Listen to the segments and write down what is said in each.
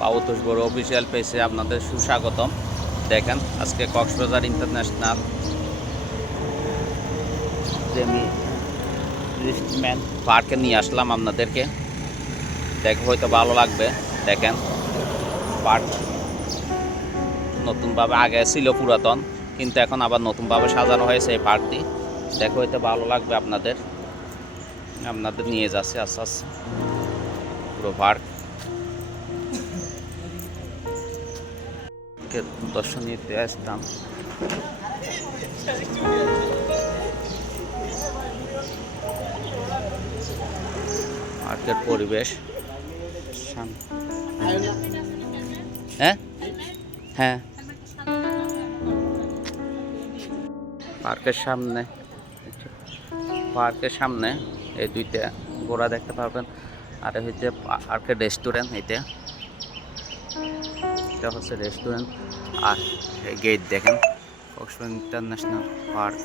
পাউতোষ বড় অফিসিয়াল পেজে আপনাদের সুস্বাগতম। দেখেন আজকে কক্সবাজার ইন্টারন্যাশনাল রিস্টম্যান পার্কে নিয়ে আসলাম আপনাদেরকে। দেখো হয়তো ভালো লাগবে। দেখেন পার্ক নতুনভাবে, আগে ছিল পুরাতন, কিন্তু এখন আবার নতুনভাবে সাজানো হয়েছে এই পার্কটি। দেখো হয়তো ভালো লাগবে আপনাদের নিয়ে যাচ্ছে আস্তে আস্তে পুরো পার্ক দর্শনীতে আসতাম। পার্কের পরিবেশ হ্যাঁ হ্যাঁ পার্কের সামনে এই দুইটা ঘোড়া দেখতে পারবেন। আর হচ্ছে পার্কের রেস্টুরেন্ট, এটা হচ্ছে রেস্টুরেন্ট। আর গেট দেখেন, কক্সবাজার ইন্টারন্যাশনাল পার্ক।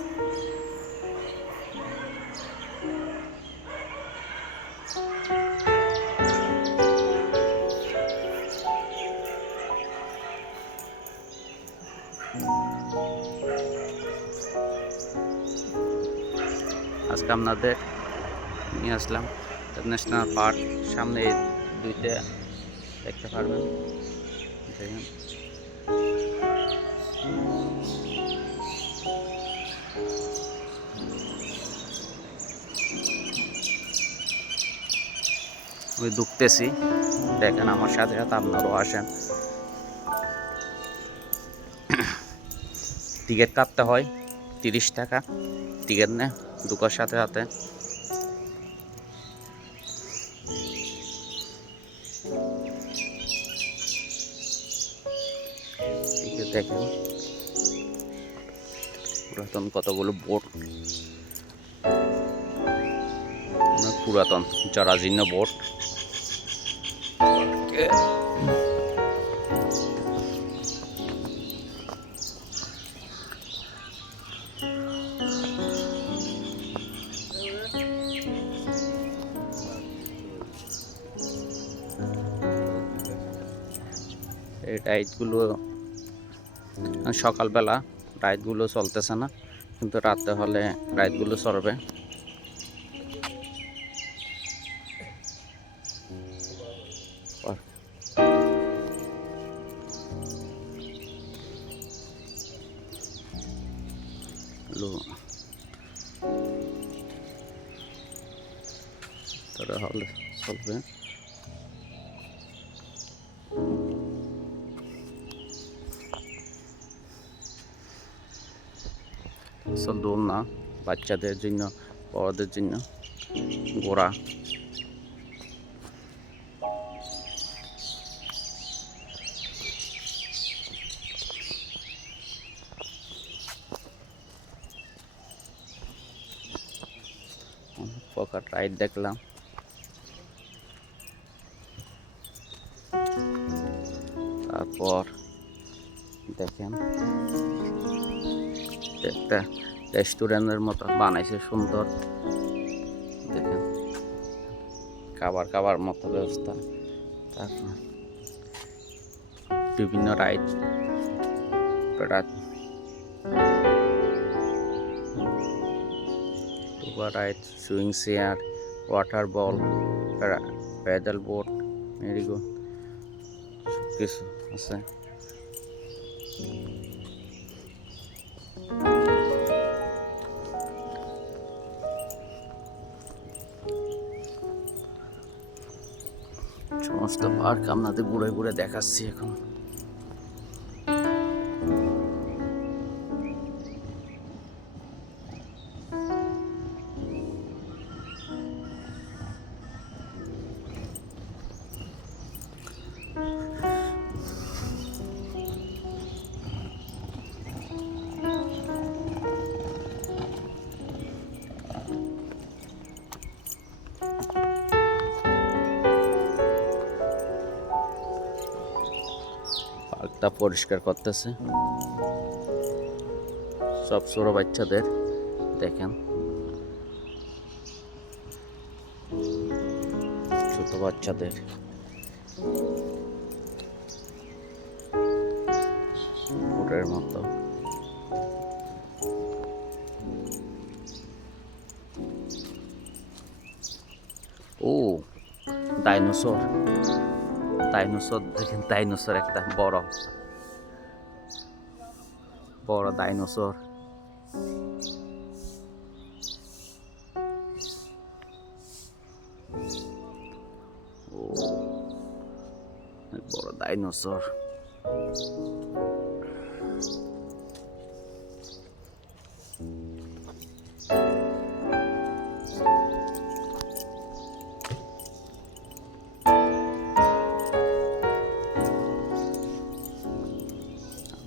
আজকে আপনাদের নিয়ে আসলাম ইন্টারন্যাশনাল পার্ক। সামনে দুইটা দেখতে পারবেন। দেখেন আমি ঢুকতেছি, দেখেন আমার সাথে সাথে আপনারাও আসেন। টিকিট কাটতে হয় 30 টাকা, টিকিট নেয় ঢুকার সাথে সাথে। দেখেন পুরাতন কতগুলো বোট, অনেক পুরাতন জরাজীর্ণ বোট। এই রাইডগুলো সকালবেলা রাইডগুলো চলতেছে না, কিন্তু রাতে হলে রাইডগুলো চলবে। তারা হলে চলবে। দোলনা বাচ্চাদের জন্য, বড়দের জন্য ঘোড়া। প্রকার রাইড দেখলাম। তারপর দেখেন একটা রেস্টুরেন্টের মতো বানাইছে, সুন্দর। দেখেন খাবার মতো ব্যবস্থা। তারপর বিভিন্ন ride, ride, swing chair, water ball, paddle boat, merry go, সব কিছু আছে। সমস্ত পার্ক আপনাদের ঘুরে ঘুরে দেখাচ্ছি এখন। পার্কটা পরিষ্কার করতেছে সব ছোট বাচ্চাদের। দেখেন ছোট বাচ্চাদের পুকুরের মতো। ও ডাইনোসর, ডাইনোসর দেখেন, ডাইনোসর একটা বড় বড় ডাইনোসর। ও বড় ডাইনোসর।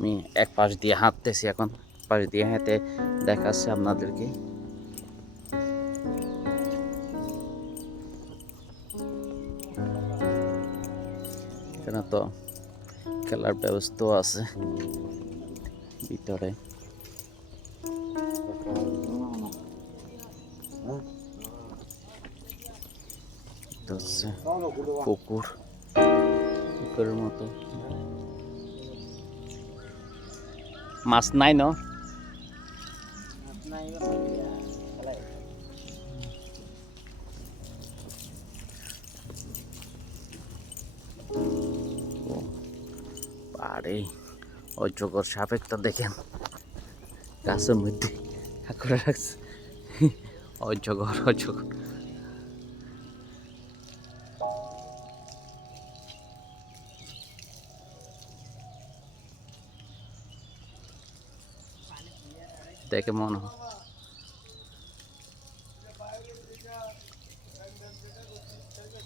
আমি এক পাশ দিয়ে হাঁটতেছি, এখন পাশ দিয়ে হেঁটে দেখাচ্ছি আপনাদেরকে। এখানে তো খেলার ব্যবস্থাও আছে ভিতরে। পুকুর, পুকুরের মতো মাছ নাই না? পারে অজগর সাপ একটা দেখেন গাছের মধ্যে করে রাখছে। অজগর, অজগর। দেখে মনে হয়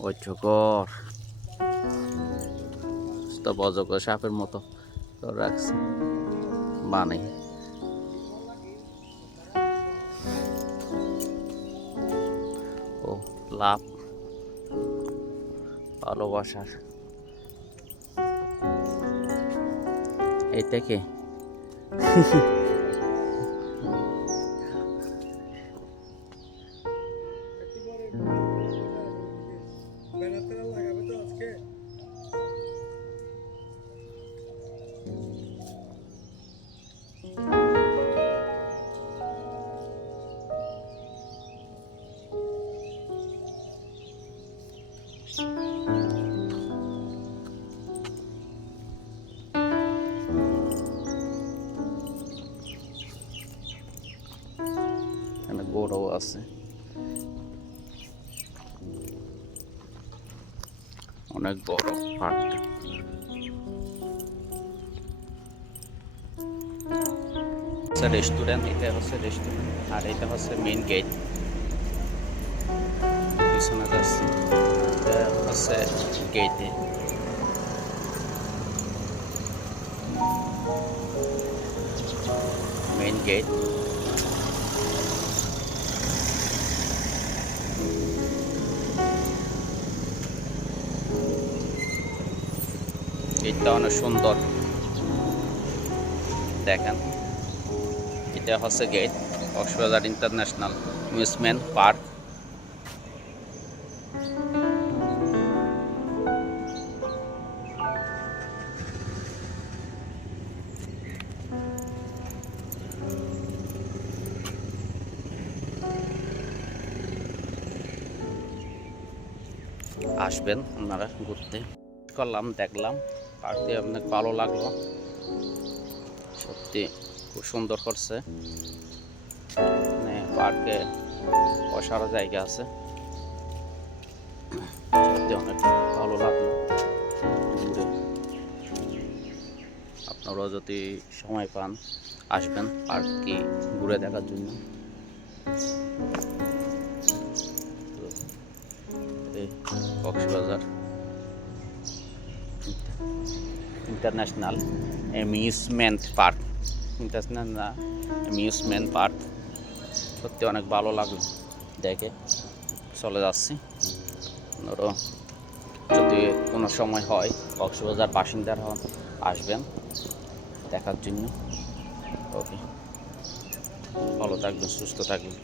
অজগর, অজগর সাপের মতো করে রাখছে বানাই। ও লাভ ভালোবাসার এইটাকে গরু আছে, অনেক বড় পার্ক। রেস্টুরেন্ট, এটা হচ্ছে রেস্টুরেন্ট আর এটা হচ্ছে মেইন গেট। পিছনে যাচ্ছে, এটা হচ্ছে গেটে। Main gate. এটা অনেক সুন্দর দেখেন। এটা হচ্ছে gate, Cox's Bazar international amusement park. আসবেন আপনারা ঘুরতে। করলাম, দেখলাম পার্কটি অনেক ভালো লাগলো, সত্যি খুব সুন্দর করছে। মানে পার্কে বসার জায়গা আছে, সত্যি অনেক ভালো লাগলো ঘুরে। আপনারাও যদি সময় পান আসবেন পার্কটি ঘুরে দেখার জন্য। Cox's Bazar international amusement park, international amusement park সত্যি অনেক ভালো লাগলো দেখে। চলে যাচ্ছি, আপনারও যদি কোনো সময় হয় কক্সবাজার বাসিন্দার হন আসবেন দেখার জন্য। ওকে, ভালো থাকবেন, সুস্থ থাকবেন।